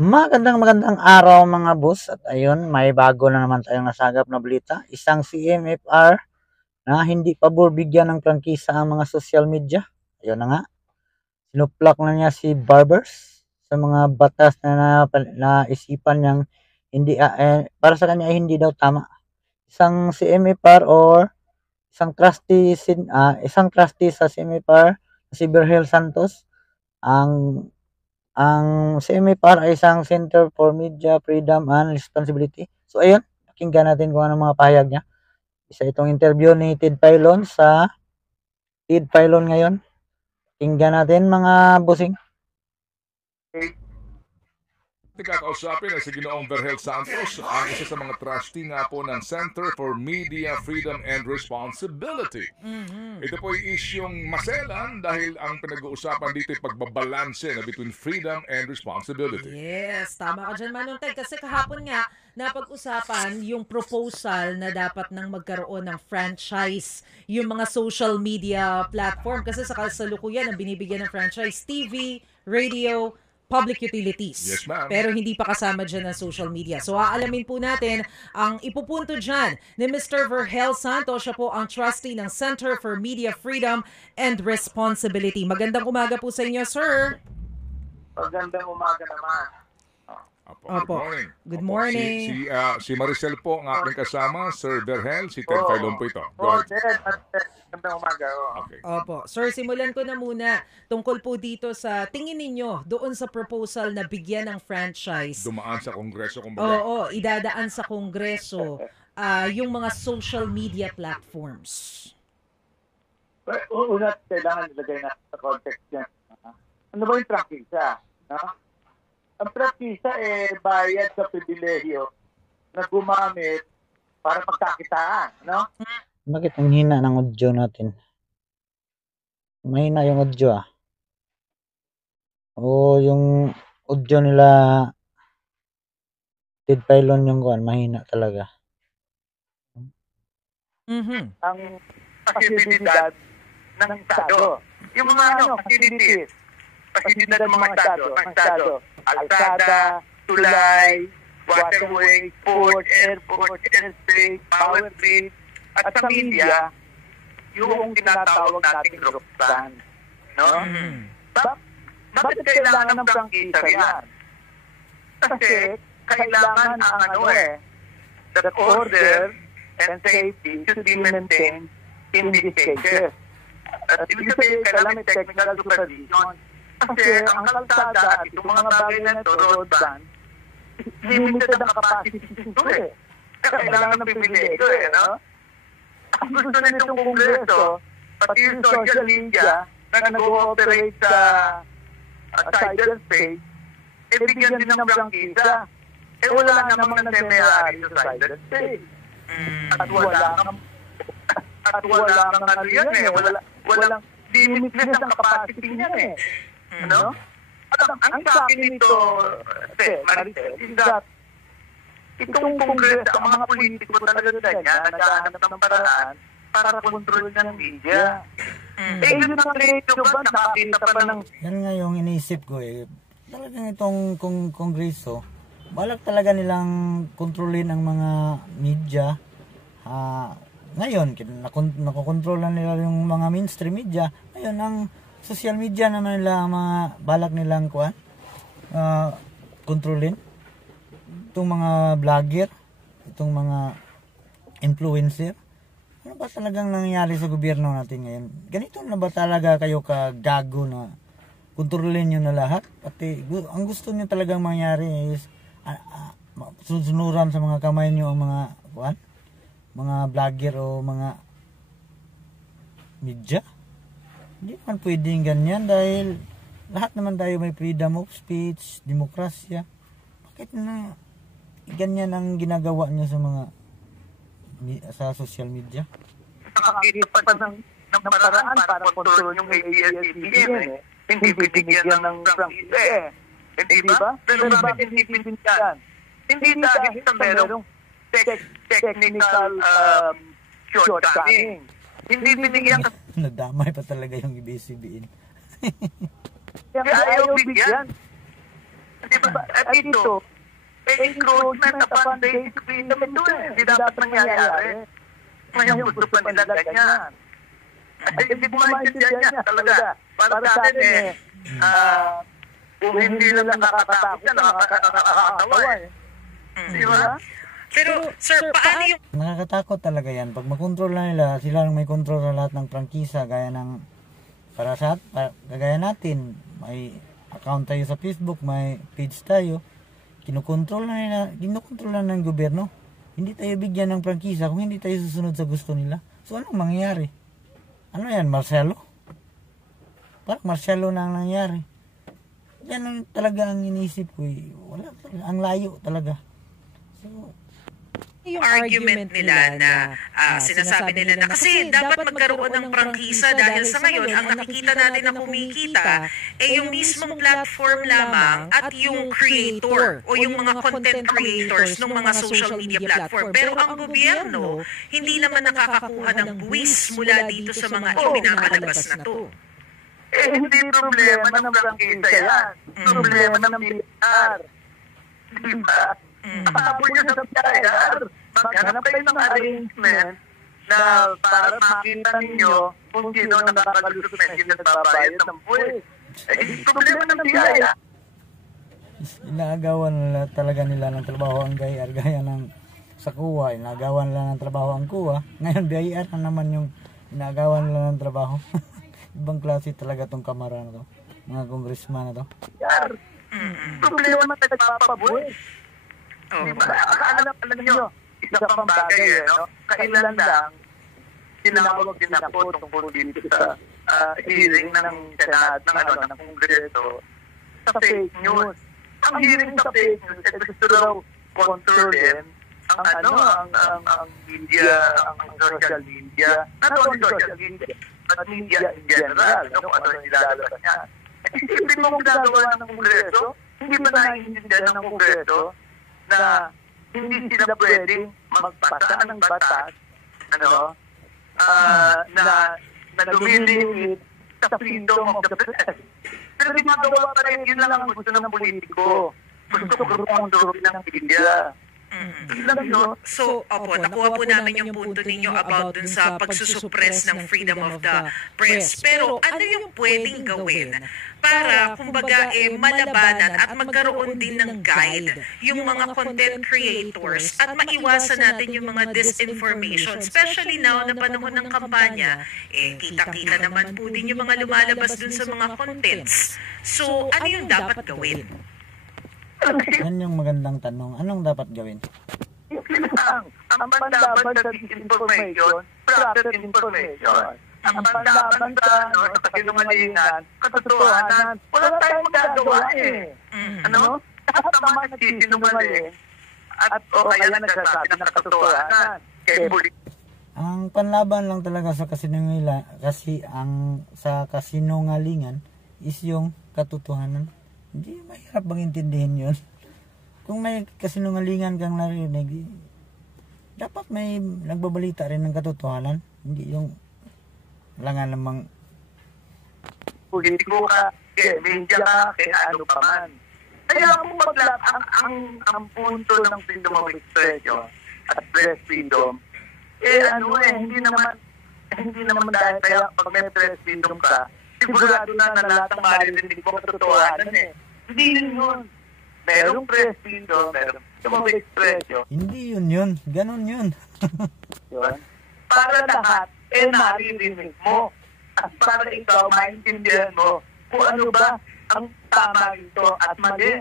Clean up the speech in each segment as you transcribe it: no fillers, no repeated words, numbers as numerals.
Magandang araw mga boss at ayun may bago na naman tayong nasagap na balita. Isang CMFR na hindi pabor bigyan ng prangkisa ang mga social media. Ayun na nga, sinuplak na niya si Barbers sa mga batas na naisipan niyang hindi para sa kanya ay hindi daw tama. Isang CMFR or isang trustee sa CMFR si Berhel Santos ang CMFR ay isang Center for Media Freedom and Responsibility. So ayun, pakinggan natin kung ano mga pahayag niya. Isa itong interview ni Ted Filon sa Ted Filon ngayon. Pakinggan natin mga busing. Kakausapin ay si Ginoong Berhel Santos, ang isa sa mga trustee nga po ng Center for Media Freedom and Responsibility. Ito po ay isyong maselan dahil ang pinag-uusapan dito ay pagbabalanse na between freedom and responsibility. Yes, tama ka dyan, Manong Ted. Kasi kahapon nga, napag-usapan yung proposal na dapat nang magkaroon ng franchise yung mga social media platform. Kasi sa kasalukuyan, ang binibigyan ng franchise, TV, radio, public utilities. Yes, ma'am. Pero hindi pa kasama dyan ang social media. So, aalamin po natin ang ipupunto dyan ni Mr. Verhel Santos. Siya po ang trustee ng Center for Media Freedom and Responsibility. Magandang umaga po sa inyo, sir. Magandang umaga naman. Opo. Good morning. Si Maricel po ang aking kasama, Sir Berhel, si Ted Filon po ito. Go ahead. Magandang umaga. Okay. Opo. Sir, simulan ko na muna tungkol po dito sa tingin ninyo doon sa proposal na bigyan ng franchise. Dumaan sa Kongreso, kumbaga. Oo, idadaan sa Kongreso yung mga social media platforms. Una, kailangan ilagay na sa context yan. Ano ba yung prangkisa? No? Ang prangkisa bayad sa pribilehyo na gumamit para pagkakitaan. No? Bakit ang hina ng audio natin? Mahina yung audio O yung audio nila Ted Filon yung kuan, mahina talaga. Ang pasilidad ng Estado. Yung mga facilities. Pasilidad ng mga Estado. Alcada, tulay, waterway, port, airport, airspace, power grid, at sa media, yung tinatawag nating grupsan. No? Bakit kailangan ng prangkisa yan? Kasi kailangan ang that order and safety should be maintained in these cases. At ibig sabihin, kailangan may technical supervision. Kasi ang kalsada at itong mga bagay na ito, road ban, limited ang capacity nito Kailangan ng privilege no? Ang gusto nitong Kongreso, pati yung social media na nag-ooperate sa cyberspace, bigyan din ng prangkisa. Wala namang nagme-may-ari sa cyberspace. At wala kang ano yan walang limitless ang capacity niyan no? At ang sa akin nito, Maricel, is that itong Kongreso, ang mga politiko talaga niya, naghahanap ng paraan para kontrol ng media. Yun ang radio ba, nakakita pa ng... Yan nga yung iniisip ko Talagang itong Kongreso, balak talaga nilang kontrolin ang mga media. Ngayon, nakokontrolan nila yung mga mainstream media. Ngayon, ang social media naman nila, ang mga balak nilang kontrolin. Itong mga vlogger, itong mga influencer. Ano ba talagang nangyayari sa gobyerno natin ngayon? Ganito na ba talaga kayo kagago na kontrolin nyo na lahat? Pati, ang gusto nyo talagang mangyari is susunuran sa mga kamay nyo ang mga vlogger o mga media. Hindi naman pwedeng ganyan dahil lahat naman tayo may freedom of speech, demokrasya. Bakit na ganyan ang ginagawa niya sa social media? Nakakita pa ng paraan para kontrol yung ABS-CBN Hindi binigyan ng prangkisa Hindi ba? Pero bakit hindi binigyan? Hindi dahil sa merong technical shortcoming. Hindi binigyan. Nadamay pa talaga yung ABS-CBN. Kaya ayaw bigyan. Di Diba? At ito, encroachment upon basic freedom ito eh. Hindi dapat nangyayari. Ngayon gusto pa nila ganyan. At hindi ko maintindihan niya talaga. Para sa akin kung hindi nila nakakatakot yan, nakakatawa eh. Di ba? Pero, sir, paano yung... Nakakatakot talaga yan. Pag makontrol na nila, sila lang may kontrol sa lahat ng prangkisa, gaya ng kagaya natin, may account tayo sa Facebook, may page tayo, kinukontrol na ng gobyerno. Hindi tayo bigyan ng prangkisa kung hindi tayo susunod sa gusto nila. So anong mangyayari? Ano yan, Marcelo? Parang Marcelo na ang nangyari. Yan ang talaga ang iniisip ko. Wala talaga, ang layo talaga. So, yung argument nila na sinasabi nila na kasi dapat magkaroon ng prangkisa dahil sa ngayon ang nakikita natin na kumikita yung mismong platform lamang at yung creator o yung mga content creators ng mga social media platform. Pero ang gobyerno hindi naman nakakakuha ng buwis mula dito sa mga ipinapalabas na to. Hindi problema ng prangkisa yan. Problema ng PR. Diba? Tapos nyo sa PR, maghanap kayo ng arrangement na para makita ninyo kung sino nakakalusot na hindi nagbabayad ng buwis. Problema ng PR. Inaagawan talaga nila ng trabaho ang gaya ng sa kuwa. Inaagawan nila ng trabaho ang kuwa. Ngayon, BIR na naman yung inaagawan nila ng trabaho. Ibang klase talaga tong kamara na to. Mga congressman na to. Problema na nagpapabuwis. Diba? Alam nyo, isa pang bagay no? Kailan lang, tinawag din ako tungkol dito sa hearing ng Senado, ng Kongreso, sa fake news. Ang hearing sa fake news, gusto raw kontrolin ang media, ang social media, not only social media, but media in general, kung ano yung nilalabas niya. Hindi mo ginagawa ng Kongreso, hindi ba naiintindihan ng Kongreso na hindi sila pwedeng magpasa ng batas na lumilingit sa freedom of the press. Pero ginagawa pa rin, yun lang ang gusto ng politiko. Gusto ko kontrolin ng media. So, nakuha po namin yung punto ninyo about dun sa pagsusuppress ng freedom of the press. Pero ano yung pwedeng gawin para, kumbaga, malabanan at magkaroon din ng guide yung mga content creators at maiwasan natin yung mga disinformation, especially now na panahon ng kampanya, kita-kita naman po din yung mga lumalabas dun sa mga contents. So, ano yung dapat gawin? Yan yung magandang tanong. Anong dapat gawin? Ang panlaban sa disinformation, proper information. Ang panlaban sa kasinungalingan, katotohanan, wala tayong magagawa eh. Lahat naman nagsisinungaling at o kaya nagsasabi ng katotohanan. Ang panlaban lang talaga sa kasinungalingan is yung katotohanan. Hindi mahirap bang intindihin yun? Kung may kasinungalingan kang narinig, dapat may nagbabalita rin ng katotohanan. Hindi yung langan namang politiko ka, media ka, ano pa man. Kaya kung ang punto ng freedom of expression at press freedom, hindi naman dahil kaya pag may press freedom ka, sigurado na lahat ng maririnig mo katotohanan eh. Hindi yun. Merong press freedom, merong freedom of expression. Hindi yun. Ganon yun. Para lahat, maririnig mo. At para ikaw maintindihan mo kung ano ba ang tama ito at mali.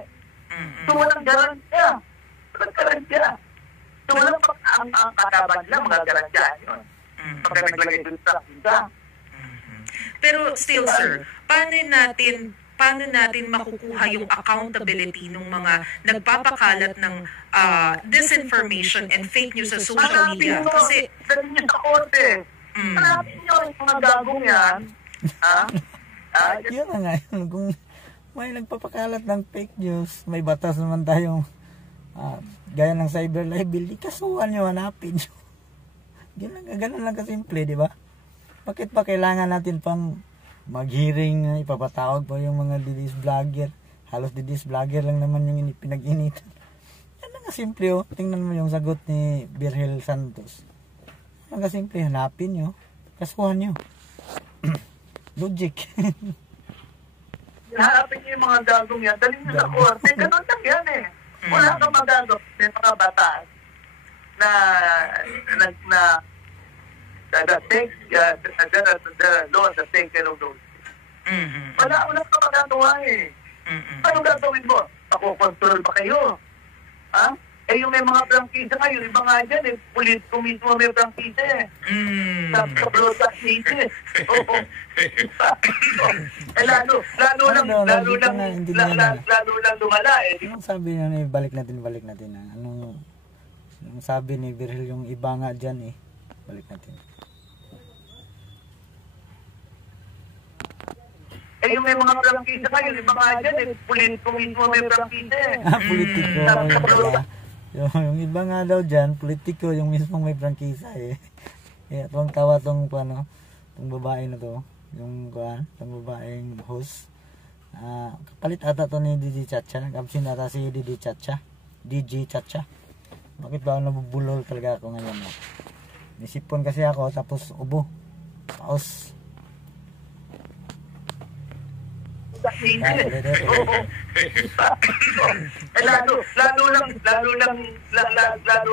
So walang garantiya. Walang garantiya. So walang ang kataban lang, mga garantiya yun. Pagka naglagay dun sa isa. Pero still, sir, paano natin makukuha yung accountability ng mga nagpapakalat ng disinformation and fake news sa social media? Kasi dali nyo sa korte. Hanapin nyo yung mga gagong yan. Yun na nga yun. Kung may nagpapakalat ng fake news, may batas naman tayong gaya ng cyber libel, ikasuhan nyo, hanapin nyo. Ganun lang kasimple, di ba? Bakit pa kailangan natin pang mag-hearing, ipapatawag pa yung mga dilis vlogger? Halos didis vlogger lang naman yung pinag-initan. Yan nga simple oh. Tingnan mo yung sagot ni Virgil Santos. Yan nga simple, hanapin nyo. Kasuhan nyo. Logic. Hanapin niyo yung mga gagong yan, dalhin niyo sa korte. Ganun lang yan eh. Wala kang magagawa. May mga batas na the text, the law, the text, and all those. Wala kang magagawa eh. Ano gagawin mo? Ako-control ba kayo? Ha? Eh yung may mga prangkisa ngayon, iba nga dyan eh. Pulit ko mismo may prangkisa eh. Sa broadcast native. Oo. Eh lalo lang lumala eh. Anong sabi niya na balik natin. Anong sabi ni Virgil yung iba nga dyan eh. Balik natin. Eh yung may mga prangkisa ngayon, iba nga dyan eh. Pulit ko mismo may prangkisa eh. Politiko. Yung iba nga daw dyan, politiko, yung mismong may prangkisa eh. Kaya tuwang tawa tong babae na to. Yung babaeng host. Kapalit ata to ni DJ Chacha. Nag-absent ata si DJ Chacha. Bakit ba nabubulol talaga ako ngayon? Nisipon kasi ako, tapos ubo. Paos. Lalo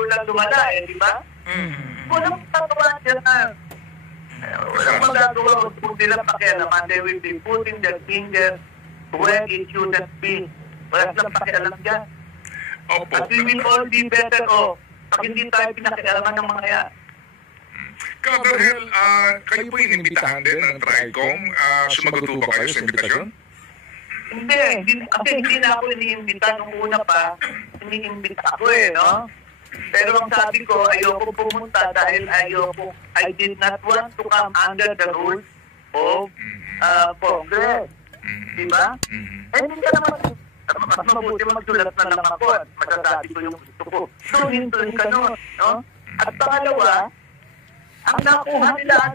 lang lumala eh, di ba? Walang pagawa dyan na walang magagawa kung nila pakialaman. They will be putting their fingers where it shouldn't be. Wala silang pakialam dyan. At we will all be better off pag hindi tayo pinakialaman ng mga yan. Virgil, kayo po inimbitahan din ng TRICOM. Sumagot po ba kayo sa imbitasyon? Kasi hindi na ako iniimbita nung una pa. Iniimbita ako eh, no? Pero ang sabi ko, ayoko pumunta dahil I did not want to come under the rules of Congress. Diba? Eh, hindi ka naman, mas mabuti magsulat na lang ako at masasabi ko yung gusto ko. Tuhin ka nun, no? At pangalawa, ang nakuha nila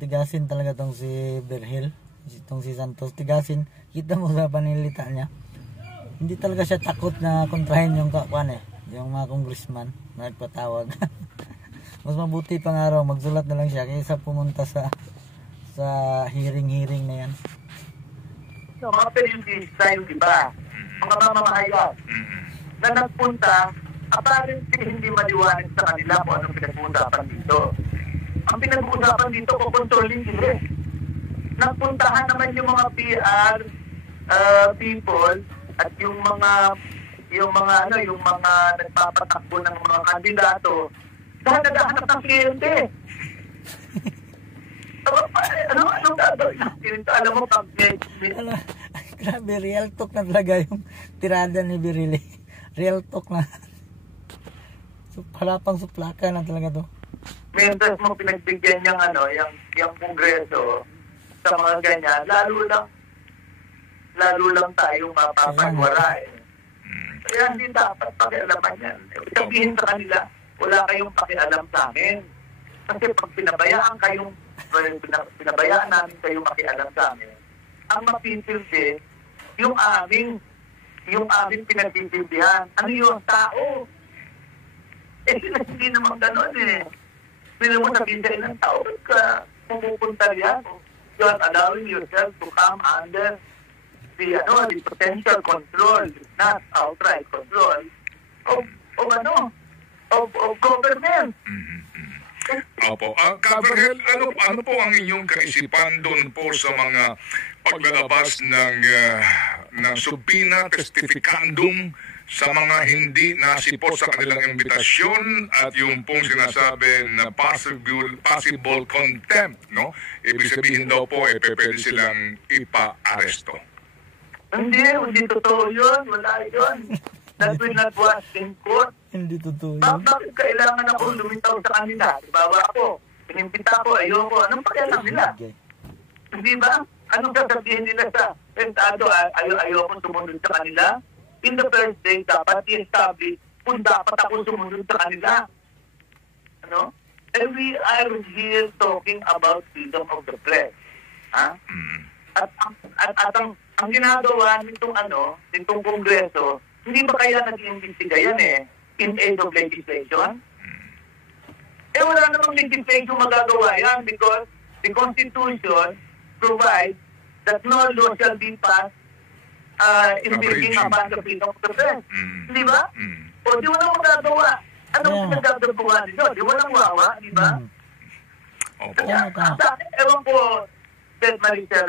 Tigasin talaga tong si Virgil. Itong si Santos, tigasin. Kita mo sa panilita niya. Hindi talaga siya takot na kontrahin yung yung mga congressman na nagpatawag. Mas mabuti pang araw, magsulat na lang siya kaysa pumunta sa hearing na yan. So, mga periodist tayo, diba? Mga mamamahayan na nagpunta, apparently hindi maliwanag sa kanila kung anong pinag-uusapan dito. Ang pinag-uusapan dito, kukontrolin sila. Nagpuntahan naman yung mga PR people at yung mga nagpapatakbo ng mga kandidato dahil naghahanap ng kliyente. Anong gagawin natin? Alam mo, pag grabe, real talk na talaga yung tirada ni Virgil. Real talk na. Palapang suplaka na talaga to. Mientras mo pinagbigyan yung kongreso sa mga ganyan, lalo lang tayong mapapagwara eh. Kaya hindi dapat pakialaman yan. Sabihin sa kanila, wala kayong pakialam sa amin. Kasi pag pinabayaan namin kayong makialam sa amin, ang mapipildi, yung aming pinagpipildihan. Ano yung tao? Eh, hindi naman gano'n eh. Hindi mo sabihin sa ilang tao, ka pumupunta yan. You are allowing yourself to come under the potential control, not outright control of government. Opo. Virgil, ano po ang inyong kaisipan doon po sa mga paglalabas ng subpoena testificandum sa mga hindi nasipot sa kanilang imbitasyon at yung pong sinasabi na possible contempt, no? Ibig sabihin daw po, pwede silang ipa-aresto. Hindi totoo yun. Wala yun. That will not was in court. Hindi totoo yun. Bakit kailangan ako lumitaw sa kanila? Bawa ako, pinimpita ko, ayoko. Anong pakialam nila? Hindi ba? Anong sasabihin nila sa pentado? Ayoko sumunod sa kanila? In the first day, dapat i-establish kung dapat ako sumunod sa kanila. Ano? And we are here talking about freedom of the press. Ha? At ang ginagawa nitong Kongreso, hindi ba kaya nag-iimbestiga yan in aid of legislation? Wala namang legislation magagawa yan because the Constitution provides that no law shall be passed infringing upon the freedom of the press. Di ba? O di walang magagawa. Anong pinagagawa nito? Di walang wawa, di ba? Opo. Ewan ko, Sir Maricel,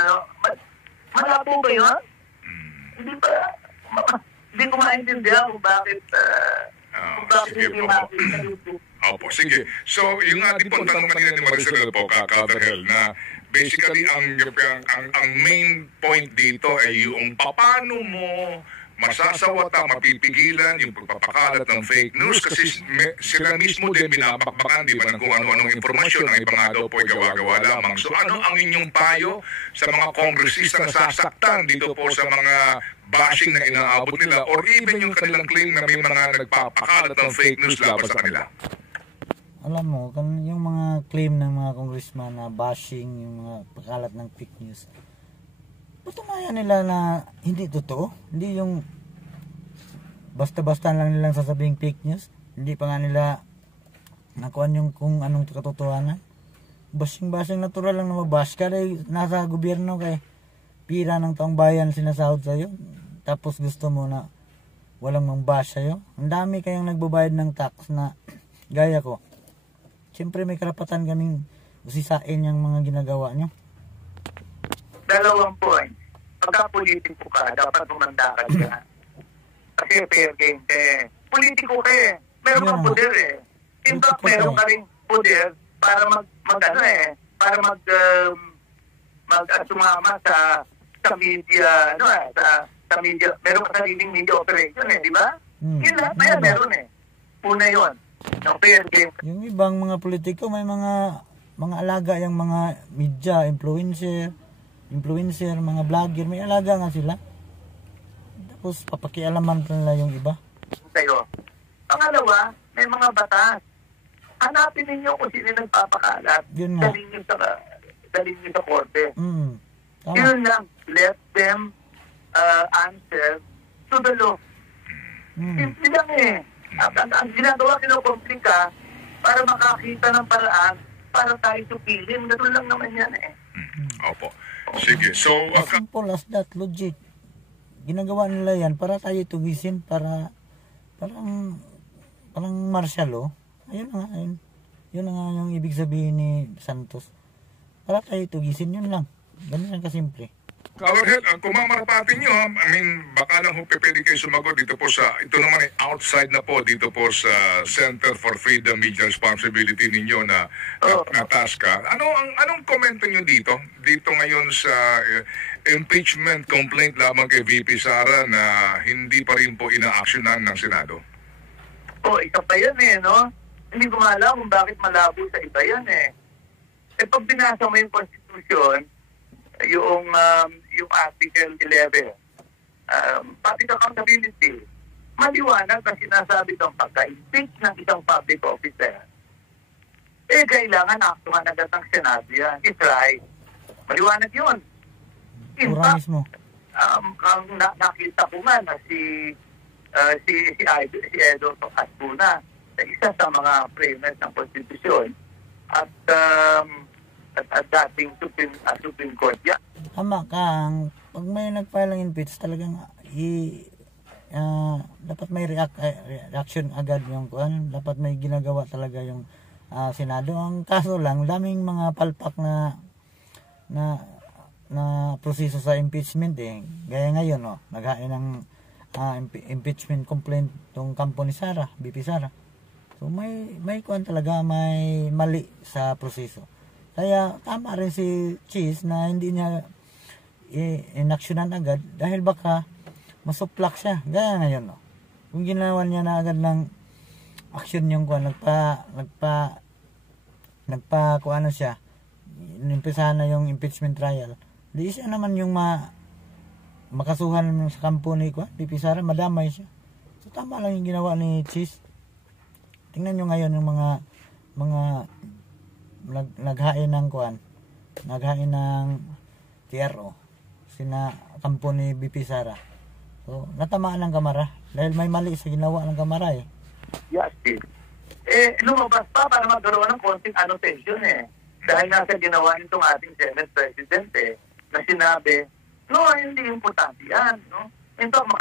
malabo ba yun? Hindi ba? Hindi ko maintindihan kung bakit Sige hindi po. makita YouTube. Opo, sige. So, yung ating pong tanong kanina ni Maricel po, Kaverhel, na basically ang main point dito ay yung paano mo masasawata, mapipigilan yung pagpapakalat ng fake news kasi sila mismo din binabakbakan, di ba, ng kung ano-anong informasyon ang iba nga daw po ay gawa-gawa lamang. So ano ang inyong payo sa mga kongresista na sasaktan dito po sa mga bashing na inaabot nila or even yung kanilang claim na may mga nagpapakalat ng fake news laban sa kanila? Alam mo, yung mga claim ng mga congressman na bashing, yung mga pakalat ng fake news, patunayan nila na hindi totoo. Hindi yung basta-basta lang nilang sasabing fake news. Hindi pa nga nila nakuha yung kung anong katotohanan. Bashing-bashing, natural lang na mabash ka. Dahil nasa gobyerno kay pira ng taong bayan sinasahod sa'yo. Tapos gusto mo na walang mambash sa'yo. Ang dami kayong nagbabayad ng tax na gaya ko. Siyempre may karapatan kaming usisain yung mga ginagawa nyo. 2 points. Pagka politiko ka, dapat umanda ka dyan. Kasi fair game politiko ka meron kang poder In fact, meron ka rin poder para sumama sa media, sa media, meron ka sariling media operation di ba? Yun lahat na yan, meron Una yun, yung fair game. Yung ibang mga politiko, may mga alaga yung mga media, influencer, mga vlogger, may alaga nga sila. Tapos papakialaman nila yung iba. Sa'yo. Pangalawa, may mga batas. Hanapin ninyo kung sino nagpapakalat. Yun nga. Dalhin nyo sa korte. Tama. Yun lang. Let them answer to the law. Simple lang Ang ginagawa, kinukumpling ka para makakita ng paraan para tayo supilin. Ganun lang naman yan Opo. Sige. So, As simple as that, logic. Ginagawa nila yan para tayo tugisin, parang martial law. Ayun na nga, yun na nga yung ibig sabihin ni Santos. Para tayo tugisin, yun lang. Ganun lang kasimple. Kaverhel, kung mamarapatin nyo, baka lang pwede kayo sumagot dito po ito naman ay outside na po dito po sa Center for Freedom Media Responsibility ninyo na TASCA. Anong komento nyo dito ngayon sa impeachment complaint lamang kay VP Sara na hindi pa rin po ina-actionan ng Senado? Isa pa yan no? Hindi ko alam kung bakit malabo sa iba yan pag binasa mo yung Constitution, yung Article 11, public accountability, maliwanag na sinasabi doon pagka-impeach ng isang public officer, kailangan aktuhan agad ng Senado yan. It's right. Maliwanag yun. In fact, ang nakita ko nga na si Edo Ascuna, isa sa mga framers ng Constitution at dating Supreme Court yan. Tama ka, pag may nag-file ng impeach, talagang dapat may reaction agad yung kuan, dapat may ginagawa talaga yung Senado. Ang kaso lang, daming mga palpak na proseso sa impeachment Gaya ngayon, naghain ng impeachment complaint tong kampo ni Sara, VP Sara. So may kuan talaga, may mali sa proseso. Kaya tama rin si Cheese na hindi niya inaksyonan agad dahil baka masuplak siya. Gaya ngayon, kung ginawa niya na agad ng action yung kuan, nagpa siya, inimpisahan na yung impeachment trial, di siya naman yung makasuhan sa kampo ni VP Sara, madamay siya. So tama lang yung ginawa ni Cheese. Tingnan nyo ngayon yung mga naghain ng naghain ng TRO. sina kampo ni BP Sara. So, natamaan ng kamera dahil may mali sa ginawa ng kamera eh. Yes, Steve. Lumabas pa para magkaroon ng konting annotation Dahil nasa ginawa nitong ating Senate President na sinabi, no, hindi importante yan, no? In fact,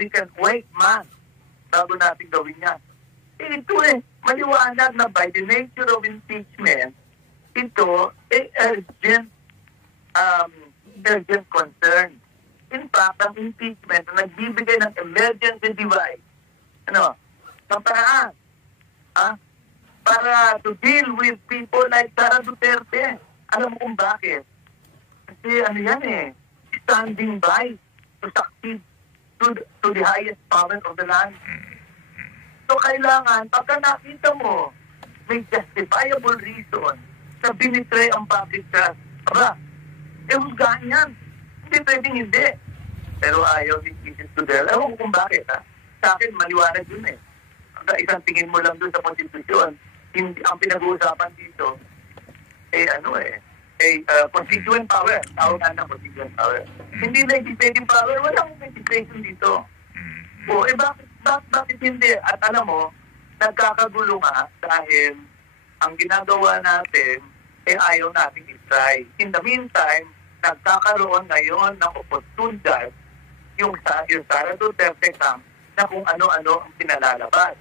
we can wait man bago natin gawin yan. Ito maliwanag na by the nature of impeachment, ito urgent concern. In fact, ang impeachment na nagbibigay ng emergency device, ng paraan, para to deal with people like Sara Duterte. Alam mo kung bakit? Kasi standing by to succeed to the highest power of the land. So kailangan, pagka nakita mo, may justifiable reason na binitray ang public trust, husgahan yan. Hindi pwedeng hindi. Pero ayaw ni Isis Tudel. Ewan ko kung bakit, Sa akin, maliwanag yun Isang tingin mo lang doon sa konstitusyon. Ang pinag-uusapan dito, constituent power. Tawag nga ng constituent power. Hindi legislative power. Walang legislation dito. Bakit hindi? At alam mo, nagkakagulo nga dahil ang ginagawa natin ayaw natin i-try. In the meantime, nagkakaroon ngayon ng oportunidad yung Sara Duterte camp na kung ano-ano ang pinalalabas.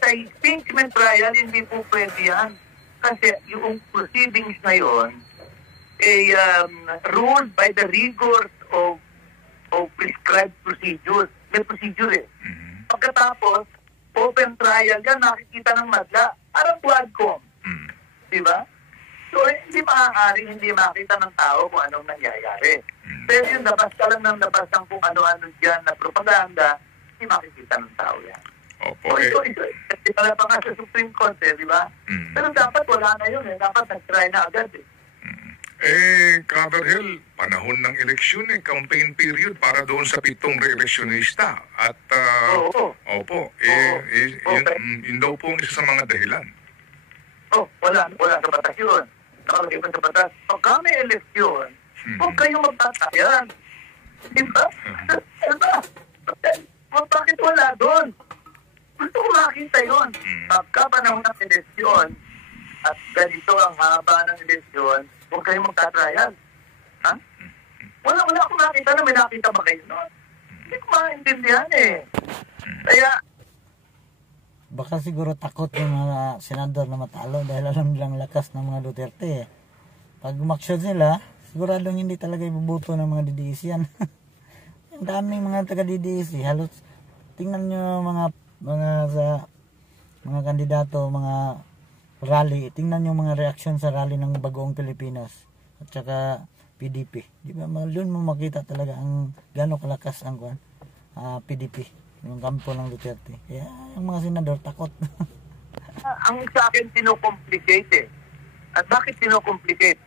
Sa impeachment trial, hindi po pwede yan. Kasi yung proceedings ngayon ruled by the rigors of prescribed procedures. May procedure Pagkatapos, open trial yan, nakikita ng madla. Parang Quadcom. Diba? So, hindi maaari, hindi makita ng tao kung anong nangyayari. Pero yung labas ka lang ng labas ng kung ano-ano dyan na propaganda, hindi makikita ng tao yan. Opo. Ito, wala pa nga sa Supreme Court, di ba? Pero dapat wala na yun, dapat nag-try na agad Caberhel, panahon ng eleksyon campaign period para doon sa 7 re-electionista. At, yun daw po ang isa sa mga dahilan. Wala sa batas yun. Nakalagay pa sa batas. Pagka may eleksyon, huwag kayong magtatayan. Diba? Bakit wala doon? Gusto ko makita yun. Pagka panahon ng eleksyon, at ganito ang haba ng eleksyon, huwag kayong magtatrayan. Wala akong nakita na may nakita ba kayo noon? Hindi ko maintindihan Kaya, baka siguro takot yung mga senador na matalo dahil alam nilang lakas ng mga Duterte Pag umaksyon sila, siguradong hindi talaga ibubuto ng mga DDS yan. Ang daming mga taga-DDS halos tingnan nyo mga kandidato, mga rally, tingnan nyo mga reaksyon sa rally ng Bagoong Pilipinas at saka PDP. Di ba? Doon mo makita talaga ang gano'ng kalakas ang PDP, yung kampo ng Duterte. Kaya ang mga senador takot. ang sa akin tinocomplicate At bakit tinocomplicate?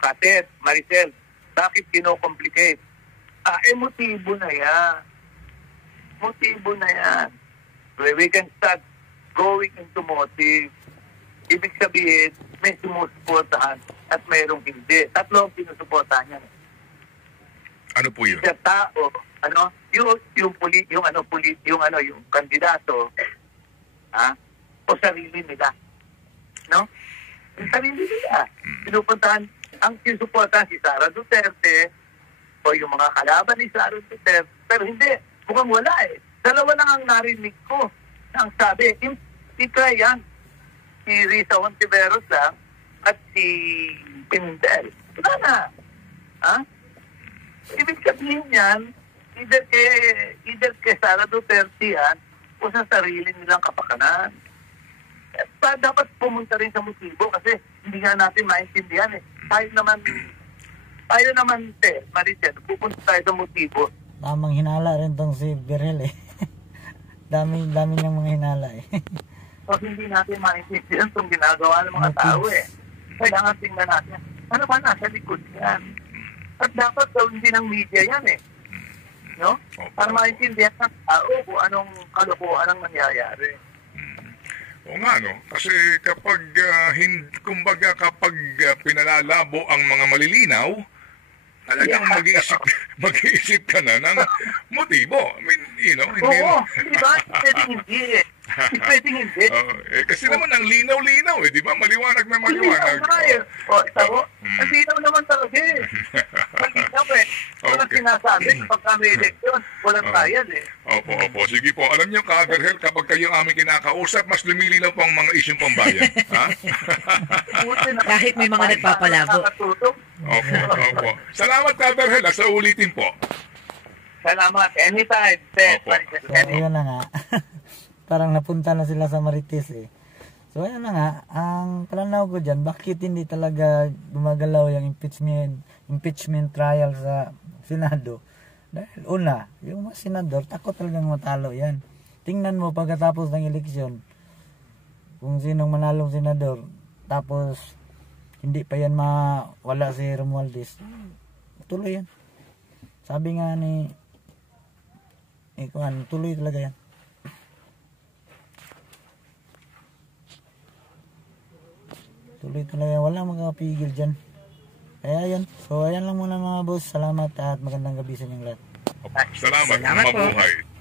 Katet, Maricel, bakit tinocomplicate? Motibo na yan. We can start going into motive. Ibig sabihin, may sumusuportahan at mayroong hindi. Tatlo ang sinusuportahan niya. Ano po yun? Sa tao, yung kandidato, o sarili nila. No? Yung sarili nila. Sinupuntahan, ang sinusuportahan si Sara Duterte o yung mga kalaban ni Sara Duterte. Pero hindi, mukhang wala Dalawa lang ang narinig ko. Ang sabi, try yan. Si Risa Hontiveros lang at si Pindel. Wala na. Ibig sabihin yan, either kay Sara Duterte yan o sa sarili nilang kapakanan. Dapat pumunta rin sa motibo kasi hindi nga natin maintindihan Tayo naman, Maricel, pupunta tayo sa motibo. Tamang hinala rin tong si Berhel dami niyang mga hinala So, hindi natin maintindihan itong ginagawa ng mga tao Kaya nga tingnan natin, ano ba nasa likod yan? At dapat gawin din ng media yan No? Para maintindihan ng tao kung anong kalokohan ang nangyayari. O nga, no? Kasi kapag, kumbaga kapag pinalalabo ang mga malilinaw, talagang mag-iisip ka na ng motibo. I mean, hindi Oo, di ba? Pwedeng hindi eh. Pwedeng hindi. kasi naman ang linaw-linaw di ba? Maliwanag na maliwanag. Ang linaw naman talaga eh. Ang linaw eh. Walang sinasabi pagka may eleksyon, walang bayad eh. Opo. Sige po. Alam niyo, Ka-Verhel, kapag kayo aming kinakausap, mas lumilinaw po ang mga isyong pambayan. Ha? Kahit may mga nagpapalabo. Opo. Salamat, Ka-Verhel. Sa ulitin po. Salamat. Anytime. Opo. So, ayun na nga. Parang napunta na sila sa Marites eh. So, ayun na nga. Ang palanaw ko dyan, bakit hindi talaga gumagalaw yung impeachment trial sa Senado? Dahil una, yung mga senador, takot talagang matalo yan. Tingnan mo pagkatapos ng eleksyon, kung sinong manalong senador, tapos hindi pa yan wala si Romualdez, tuloy yan. Sabi nga ni tuloy talaga yan. Tuloy talaga, walang makapigil dyan. Kaya yan. So ayan lang muna mga boss. Salamat at magandang gabi sa inyong lahat. Salamat. Salamat po. Mabuhay.